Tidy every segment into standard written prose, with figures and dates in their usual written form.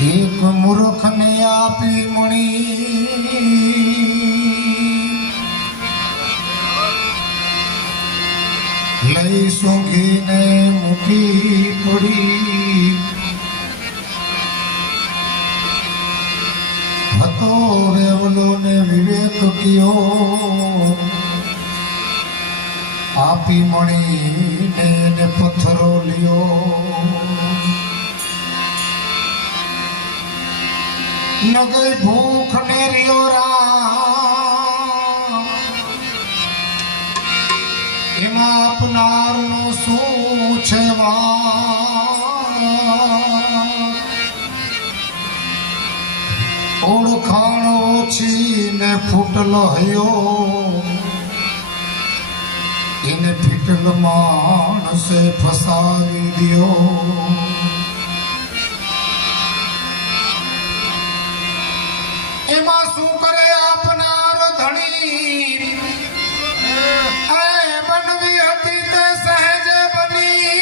એક મૂર્ખને આપી મણી લઈ સૂંઘીને મૂકી પડી હતો રેવલો ને વિવેક કયો આપી મણીને ને પથ્થરો લ્યો ન ગઈ ભૂખ ને રહ્યો રામ એમાં આપનાર નો શું છે ઓળખાણ ઓછી ને ફૂટલો હયો એને ફીટલ માણસે ફસાવી દિયો એમાં શું કરે આપનાર ધણી એ બનવી હતી તે સહેજ બની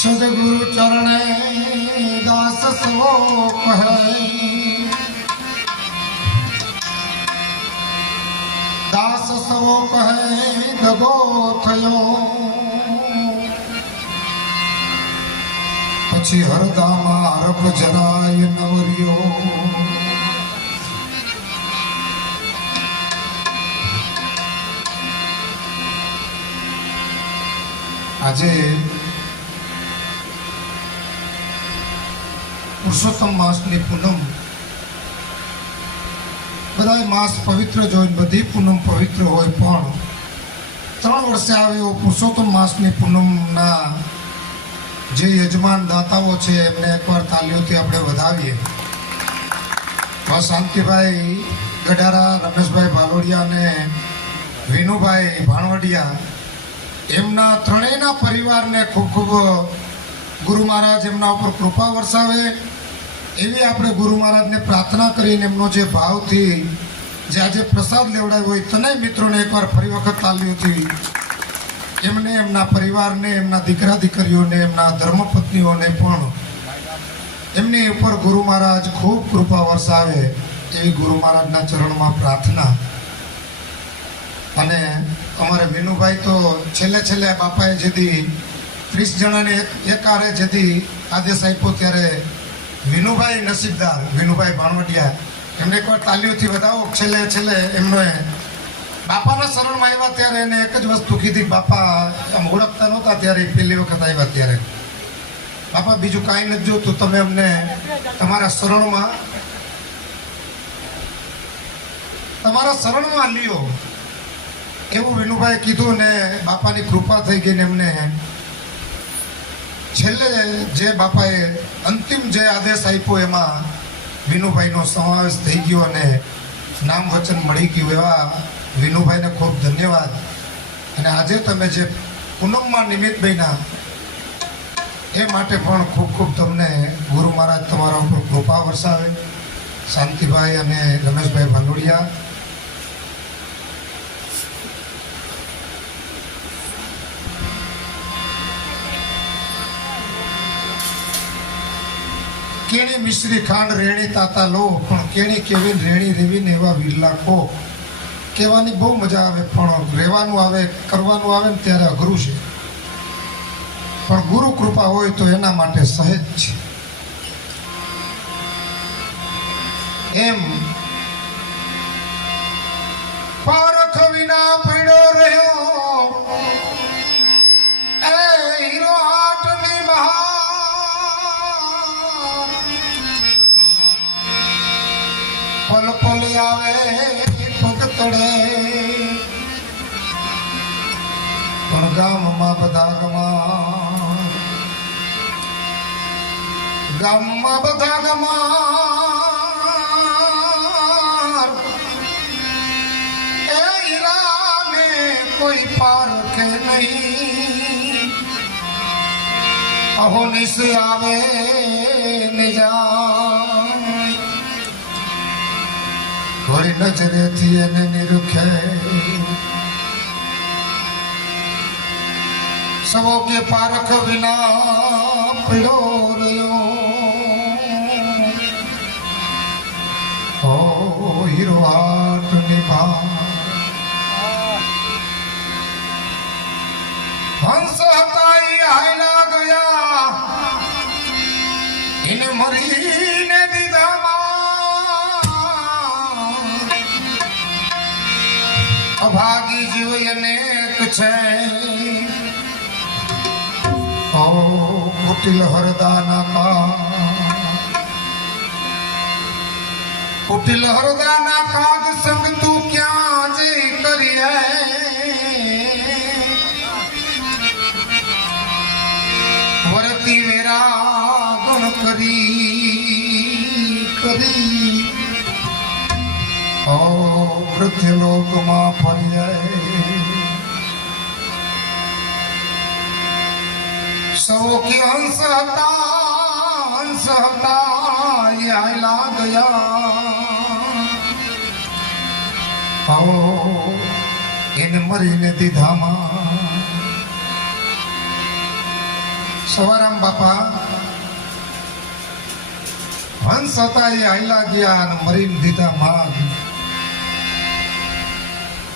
સદગુરુ ચરણે દાસ સો કહે દાસ સો કહે દગો થયો પછી હરદામાં હરપ જરાય નવર્યો આજે પુરુષોત્તમ માસની પૂનમ બધા માસ પવિત્ર જોઈને બધી પૂનમ પવિત્ર હોય પણ 3 વર્ષે આવે એવો પુરુષોત્તમ માસની પૂનમના જે યજમાન દાતાઓ છે એમને એકવાર તાલીઓથી આપણે વધાવીએ. શાંતિભાઈ ગઢારા, રમેશભાઈ ભાલોડિયા અને વિનુભાઈ ભાણવડિયા એમના ત્રણેયના પરિવારને ખૂબ ખૂબ ગુરુ મહારાજ એમના ઉપર કૃપા વરસાવે એવી આપણે ગુરુ મહારાજને પ્રાર્થના કરીને એમનો જે ભાવથી જે આજે પ્રસાદ લેવડાવ્યો હોય તને મિત્રોને એકવાર ફરી વખત તાલીઓથી એમને એમના પરિવારને એમના દીકરા દીકરીઓને એમના ધર્મપત્નીઓને પણ એમની ઉપર ગુરુ મહારાજ ખૂબ કૃપા વરસાવે એવી ગુરુ મહારાજના ચરણમાં પ્રાર્થના. અને અમારે વિનુભાઈ તો છેલ્લે બાપાએ જેથી 30 જણાને એકારે જેથી આદેશ આપ્યો ત્યારે વિનુભાઈ નસીબદાર, વિનુભાઈ ભાણવડિયા એમને એકવાર તાલીઓથી વધાવો. છેલ્લે એમનો બાપાના શરણમાં આવ્યા ત્યારે એને એક જ વસ્તુ કીધી. બાપા આમ ઓળખતા નહોતા ત્યારે પહેલી વખત આવ્યા ત્યારે બાપા બીજું કાંઈ નથી જોતું, તમે અમને તમારા શરણમાં લ્યો એવું વિનુભાઈ કીધું ને બાપાની કૃપા થઈ ગઈ ને એમને છેલ્લે જે બાપાએ અંતિમ જે આદેશ આપ્યો એમાં વિનુભાઈનો સમાવેશ થઈ ગયો અને નામ વચન મળી ગયું. એવા વિનુભાઈને ખૂબ ધન્યવાદ. અને આજે તમે જે પૂનમમાં નિમિત્ત બન્યા એ માટે પણ ખૂબ ખૂબ તમને ગુરુ મહારાજ તમારા ઉપર કૃપા વરસાવે. શાંતિભાઈ અને રમેશભાઈ ભાલોડિયા કેણી મિશ્રી ખાંડ રેણી તાતા લો પણ કેણી કેવી રેણી રેવી ને એવા વિરલા કો કહેવાની બહુ મજા આવે પણ રહેવાનું આવે કરવાનું આવે ને ત્યારે અઘરું છે. પણ ગુરુ કૃપા હોય તો એના માટે સહેજ છે. એમ પારખ વિના પડ્યો રહ્યો એ હીરો હાટની મહા પલ પલ આવે પગ તળે પણ ગામમાં બધા ગમાર એ હીરાને કોઈ પારખે નહીં. અહો નિશ આવે ને જાય થોડી નજરેથી એને નિરખે सबो के पारख विना पिलो रयो ओ हीरो हाथ निभा हंस हताई आयला गया इन मरीने दीदा अभागी जीव अनेक छे ओ कुटिल हरदाना का कुटिल हरदाना काग संग तू क्या जे करिए वरती मेरा गुण करी करी ओ पृथ्वी लोक मा फरिए सौ की हंस हता ये आयला गया आओ इन मरीने दीधामा सवाराम बापा हंस हता ये आयला गया मरीने दीधा माग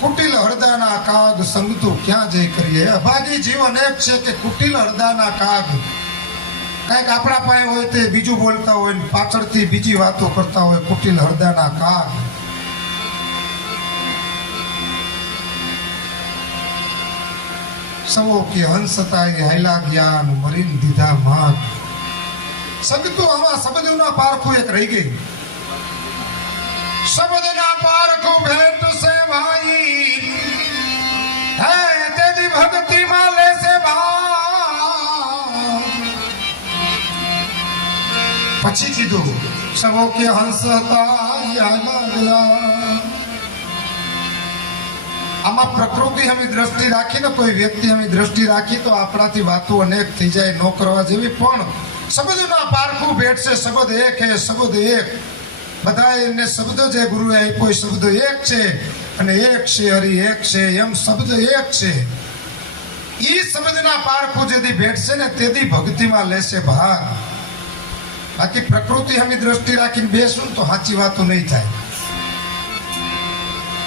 कुटिल हृदयना काग संग तो क्या जय करिए अभागी जीवन एक छे के कुटिल हृदयना काग कईक आपड़ा पाए होय ते बीजू बोलता होय पाछळथी बीजी वातो करता होय कुटिल हृदयना काग सवो की हंसता ये हैला ज्ञान मरीन दीधा माग संग तो आवा शब्दोना पारखो एक रही गई शब्दना पारखो भेंट से भाई है तेरी भक्ति माले से પછી કીધું સવો કે હંસતા યાલા આમાં પ્રકૃતિ હમી દ્રષ્ટિ રાખી ને કોઈ વ્યક્તિ હમી દ્રષ્ટિ રાખી તો આપણાથી વાતો અનેક થઈ જાય ન કરવા જેવી પણ શબ્દના પારખું ભેટ છે શબ્દ એક હે શબ્દ એક બધા એમને શબ્દ જે ગુરુએ આપ્યો શબ્દ એક છે અને એક છે હરિ એક છે એમ શબ્દ એક છે ઈ શબ્દના પારખું જેથી ભેટશે ને તેથી ભક્તિમાં લેશે ભાગ બાકી પ્રકૃતિ હમી દ્રષ્ટિ રાખીને બેસું તો સાચી વાતો નહીં થાય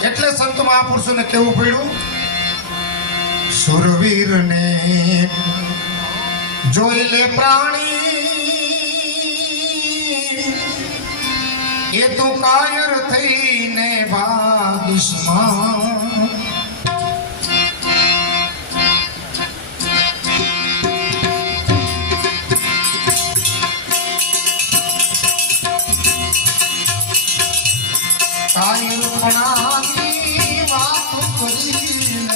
એટલે સંત મહાપુરુષોને કેવું પડ્યું સુરવીરને જોઈ લે પ્રાણી એ તો કાયર થઈને ભાગીશમાં કાયરપણાની વાત કરીને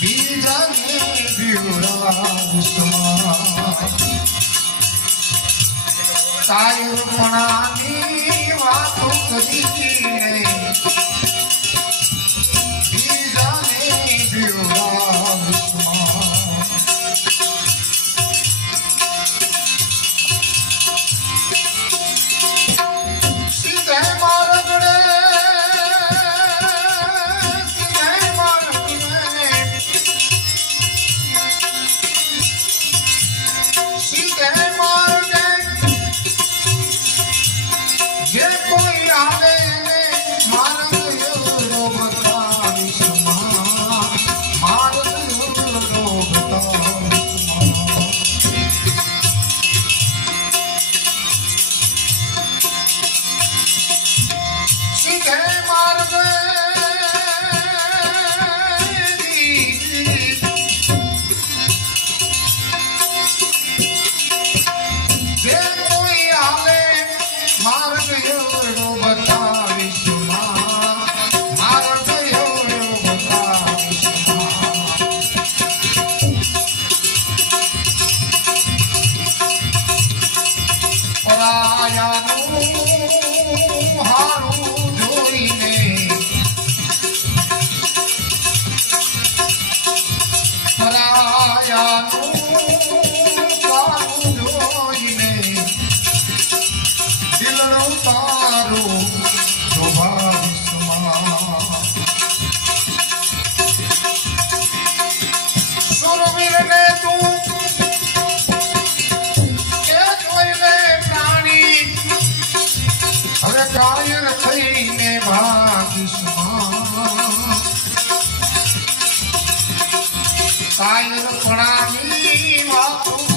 બીજાને બીવડાવીશમાં કાયરપણાની વાતો કરીને બીજાને બીવડાવીશમાં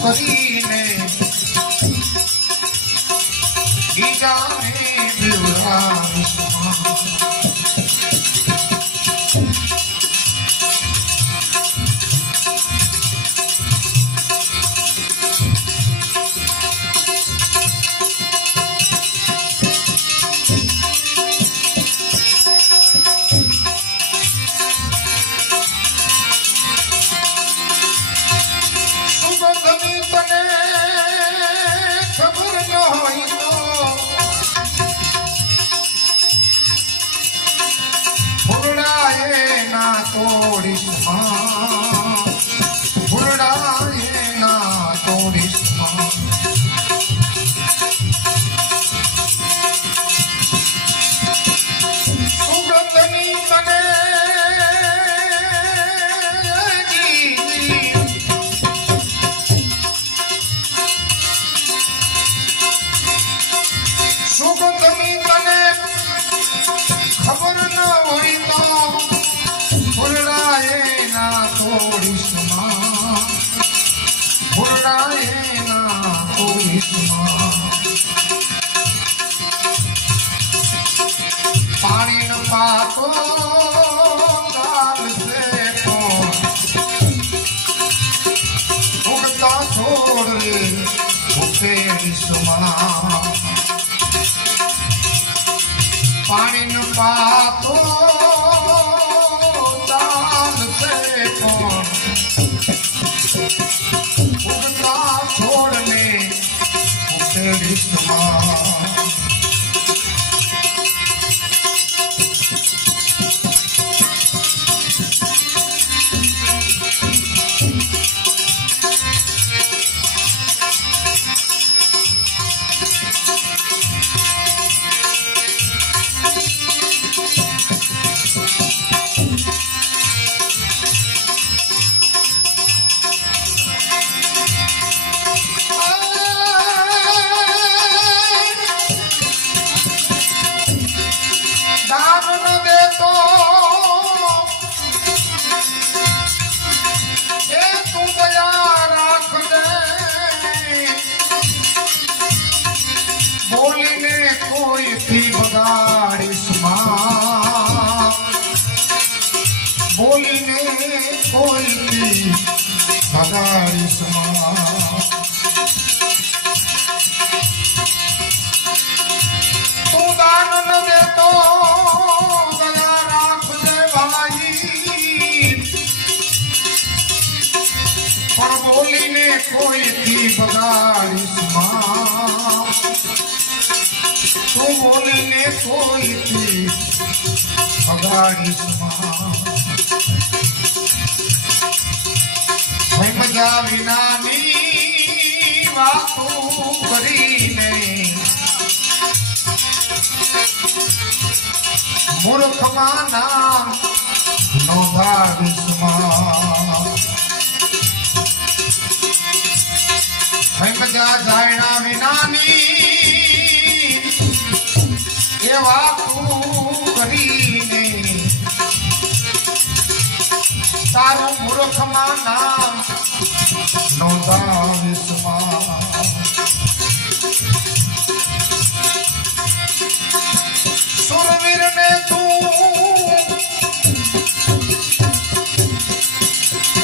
કરીને બીજાને બીવડાવીશ માં. તોડીશ માં, ફૂલડાએ ના તોડીશ માં. સુગંધની તને સુગંધની તને ખબર ન હોય તો ફૂલડાએ ના તોડીશ માં, ફૂલડાએ ના તોડીશ માં. પાણીનો પાકો ચાલશે તો ઉડતા છોડ ઉકેડીશ માં. પાણીનો પાકો છોડને ઉકેડીશ માં. બોલીને કોઈથી બગાડીશ માં, બોલીને કોઈથી બગાડીશ માં. તું દાન ન દેતો દયા રાખજે ભાઈ, પણ બોલીને કોઈથી બગાડીશ માં. તું બોલીને કોઈથી બગાડીશ માં. મજા વિનાની વાતો કરીને મૂર્ખમાં નામ નોંધાવીશ માં. મજા જાણ્યા વિનાની એ વાતો કરીને તારું મૂર્ખમાં નામ નોંધાવીશ માં. સુરવીરને તું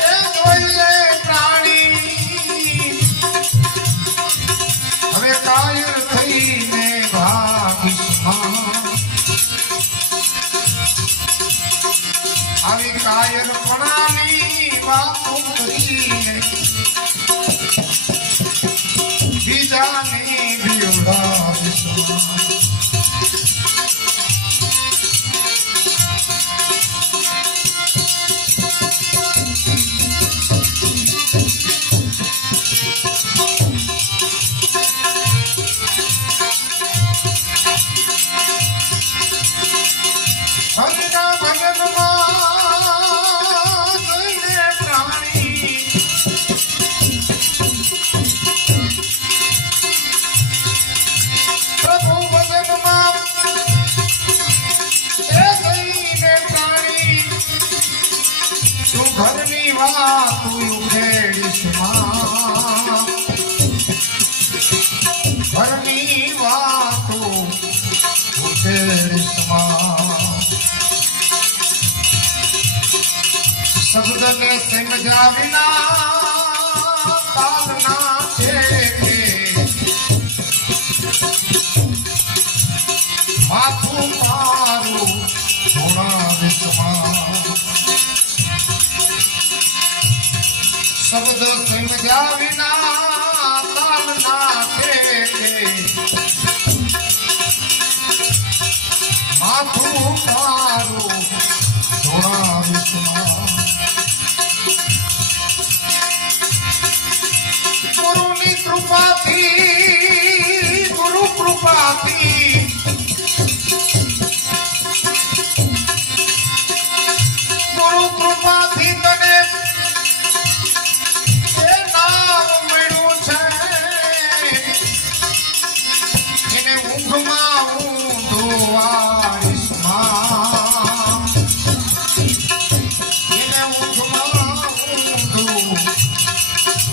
એ જોઈએ પ્રાણી હવે કાયર થઈને ભાગીશ માં. આવી કાયર પ્રણાલી વાતો કરીને બીજાને બીવડાવીશ માં. હરિના ભજનમાં જઈને પ્રાણી પ્રભુ ભજનમાં એ જઈને પ્રાણી તું ઘરની વાત ઉખેડીશ માં. શબ્દને સમજ્યા વિના તાલ ના ઠેકે. માથું મારું થોડા વિશ્વાસ. શબ્દ સમજ્યા વિના તાલ ના ઠેકે. માથું મારું થોડા વિશ્વાસ. ગુરુની કૃપાથી, ગુરુ કૃપાથી ગુરુ કૃપાથી તને એ નામ મળ્યું છે. એને ઊંઘમાં ઊંધું વાળીશમાં. એને ઊંઘમાં ઊંધું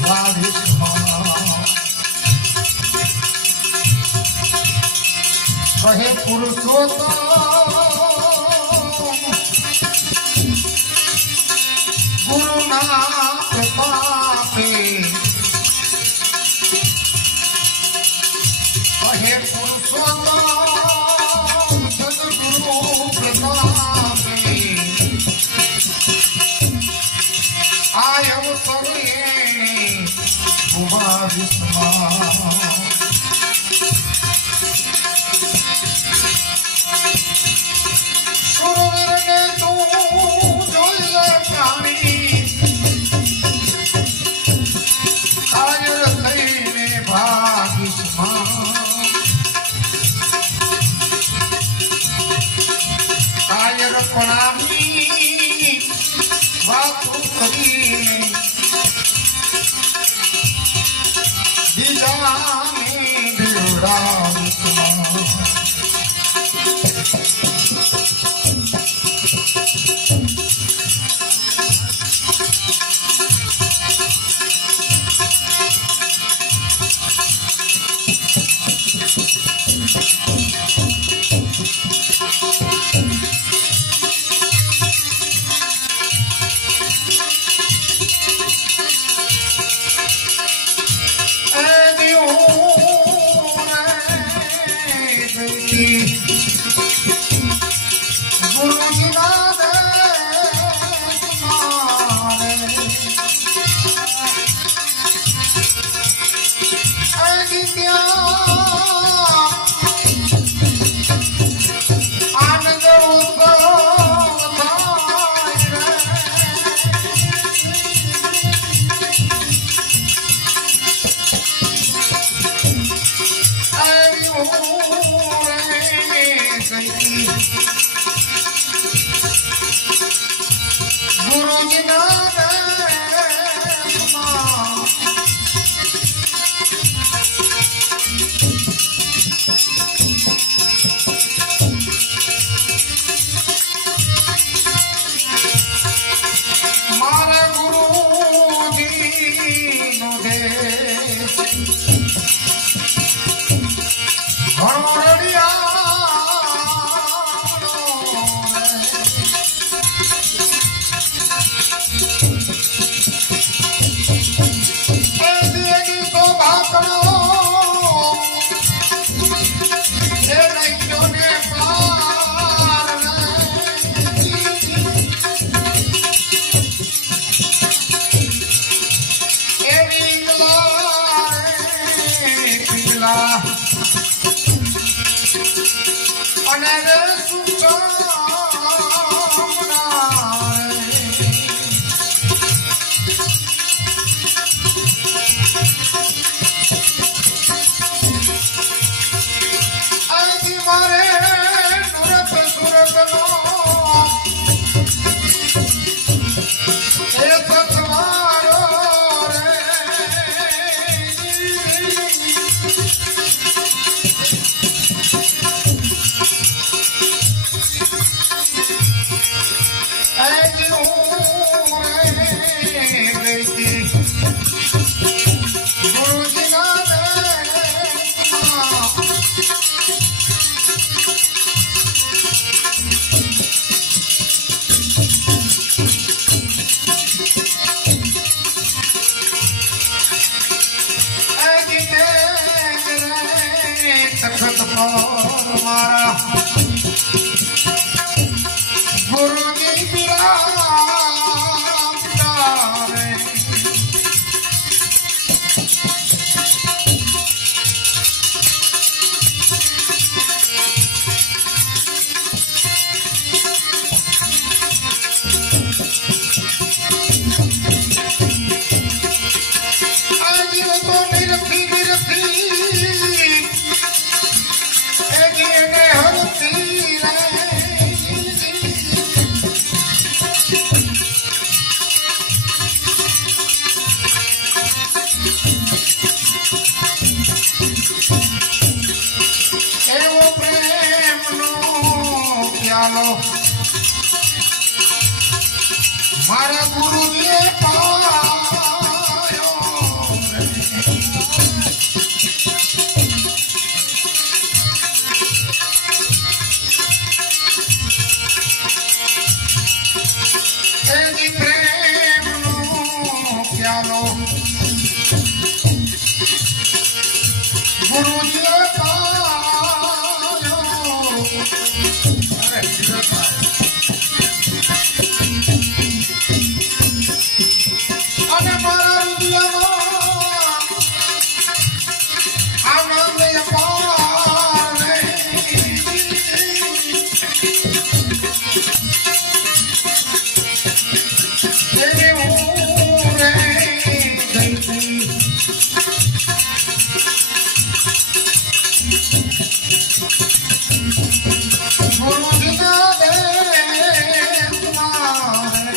વાળીશમાં. કહે પુરુષોત્તમ ગુરુના પ્રતાપે. કહે પુરુષોત્તમ સદગુરુ પ્રતાપે. આયવ સવે ગુમાવીશમાં. સુરવીરને તું જોઈ લે પ્રાણી. કાયર થઈને ભાગીશમાં. કાયર પણાની વાતો કરી બીજાને બિરડાવીશમાં. ગુરુજીના આનંદ મારા ગુરુજીનો દેશ ઘણો રડિયાળો રે. એની તો ભાકણો એ રૈયોને પાર રે. એની ગલા રે પીલા અને રે સુચમના રે. આજી મારે સુરત સુરતનો એ સતવારો રે. આજી હું રે ગઈ ગુરુજીના દેશમાં. ગુરુજી પીરા રે મારા ગુરુજીએ પાયો એની પ્રેમનો પ્યાલો ગુરુજીએ પાયો અને મારા હૃદયમાં આનંદ અપાર રે એવી હું રે ગઈ ગુરુજીના દેશમાં રે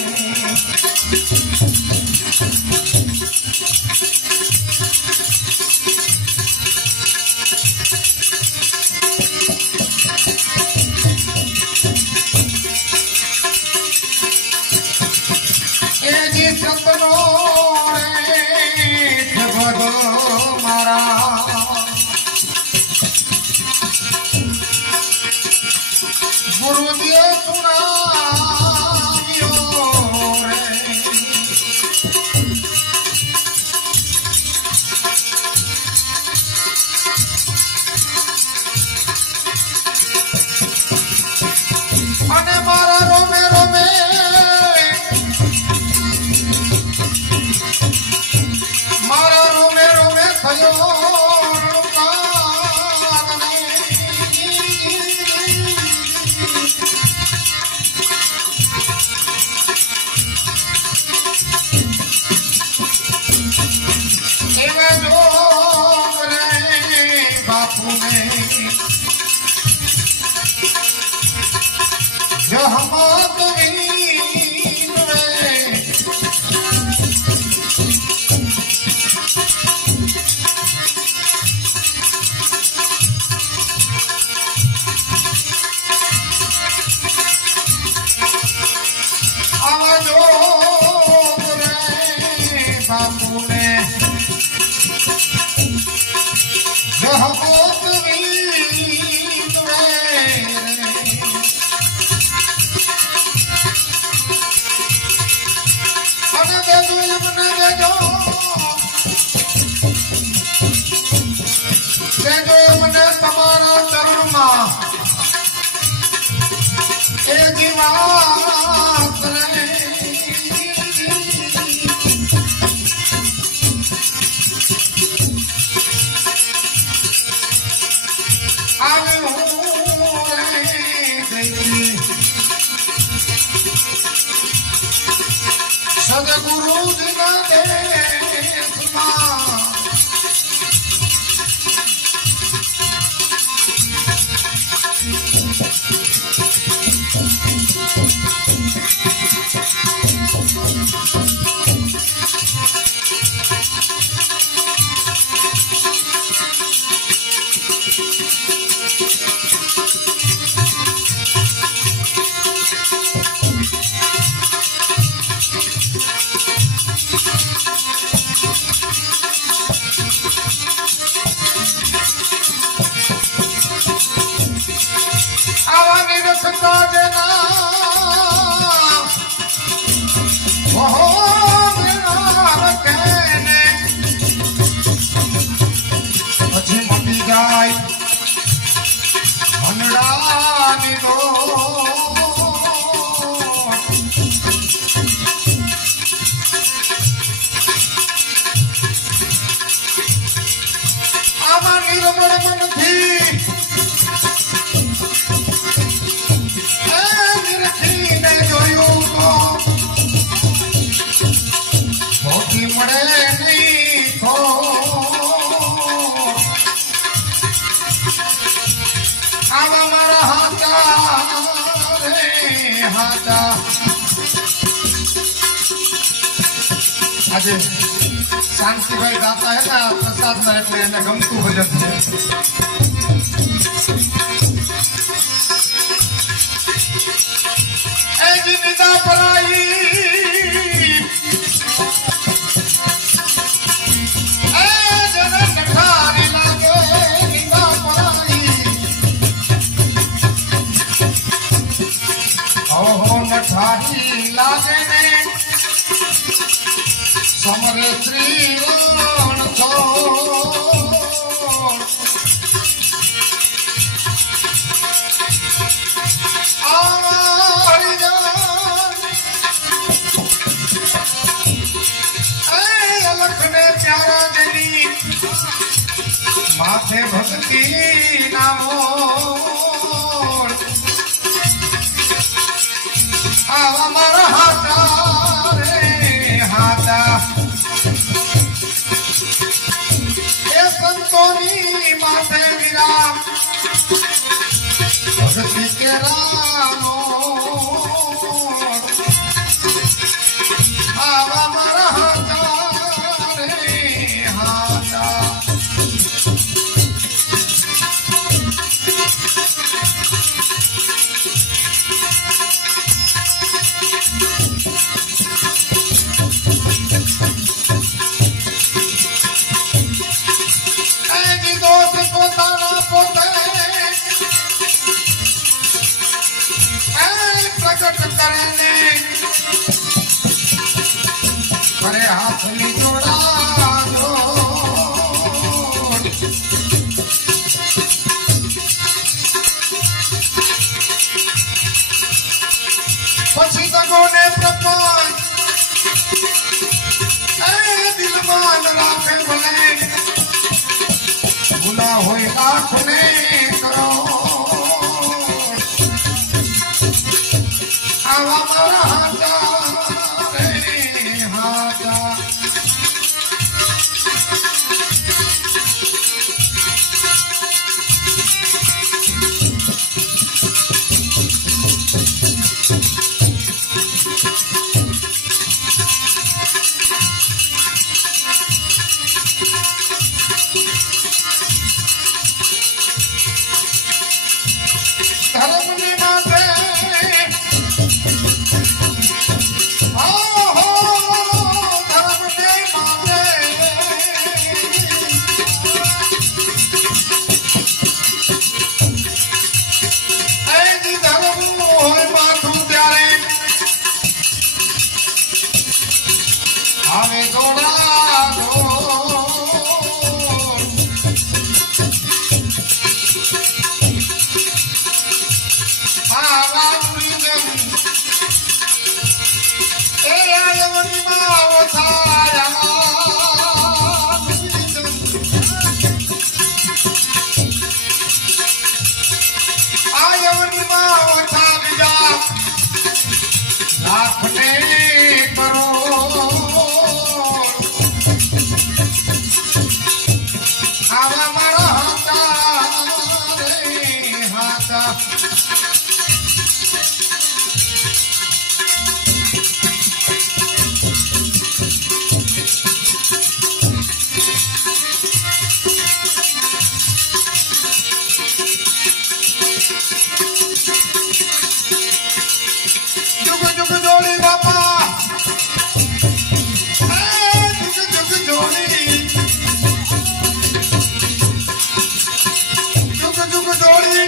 સપનો રે જગો મારા ગુરુજીએ સુનાવ્યો રે અને મારા રોમે રોમે તમારા ચરણમાં એ જીવાત રે સદગુરુજીના દેશમાં હાચા આજે શાંતિભાઈ દાતા હતા પ્રસાદના એટલે એને ગમતું ભજન છે. એ નિદા પરાઈ એ જન નઠારી લાગે નિદા પરાઈ ઓહો નઠારી લાગે ને સમરે શ્રી રણ છોડ આરી જાન એ લખને પ્યારા દેવી માથે ભક્તિ નામો આવા મારા હાથા રે હાથા એ સંતોની માથે વિરામ ભક્તિ કે રામો આવા મારા હાથા રે હાથા પ્રગટ કરીને કરે હાથની જોડાજો પછી તગોને પ્રપંચ દિલમાં રાખે ભલે ભૂલા હોય આંખને કરો આવા મારા હાથા રે હાથા ધર્મની માથે આવે જોડાજો આવા મુરીજન એ આયવની માવો થાયા મુરીજન આયવની માવો થા બીજા રાખને કરો આવા મારા હાથા રે હાથા જુગ જુગ જોડી બાપા જુગ જુગ જોડી જુગ જુગ જોડી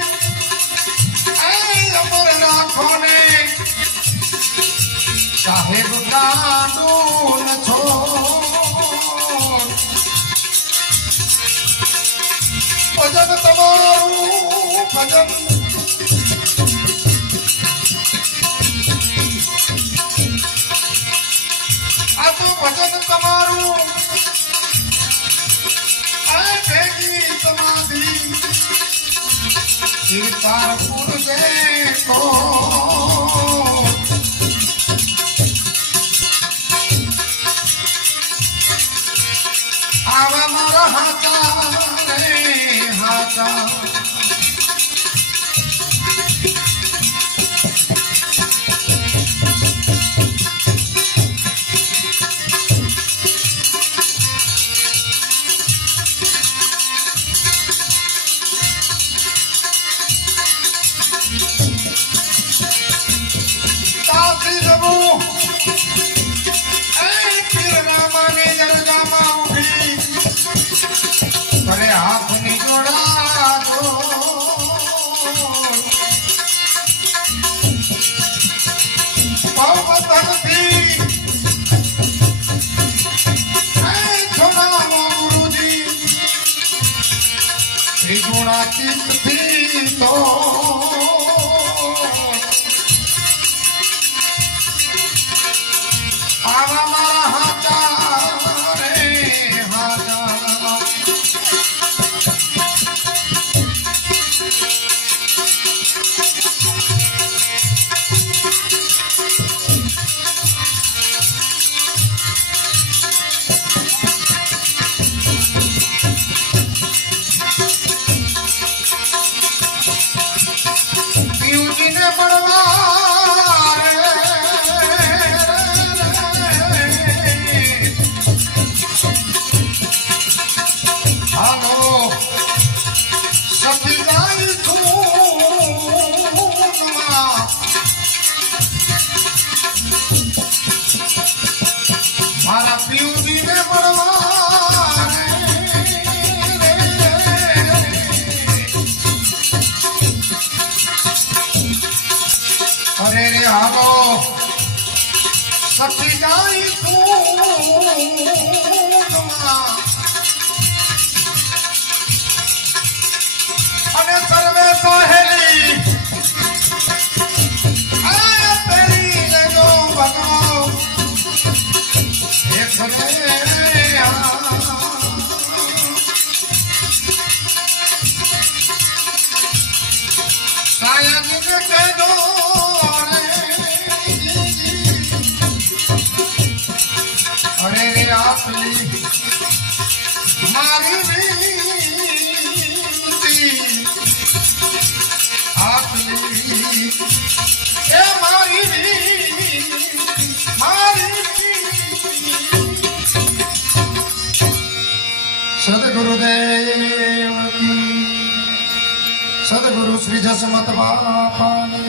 અમર રાખો ને સાહેબ કાનૂન છો ભજન તમારું ભજન આ તો ભજન તમારું આ ભેગી સમાધિ તીર્થાર પુરુષે કો આવા મારા હાથા રે હાથા હાલો સખી જાય સૂરમાં અને સર્વે સહેલી આ પેરી લેજો ભગો એક રે સાયદ કે દો અરે રે આપલી મારી વીતી આપલી એ મારી વીતી મારી સદગુરુદેવ કી સદગુરુ શ્રી જસમત બાપાની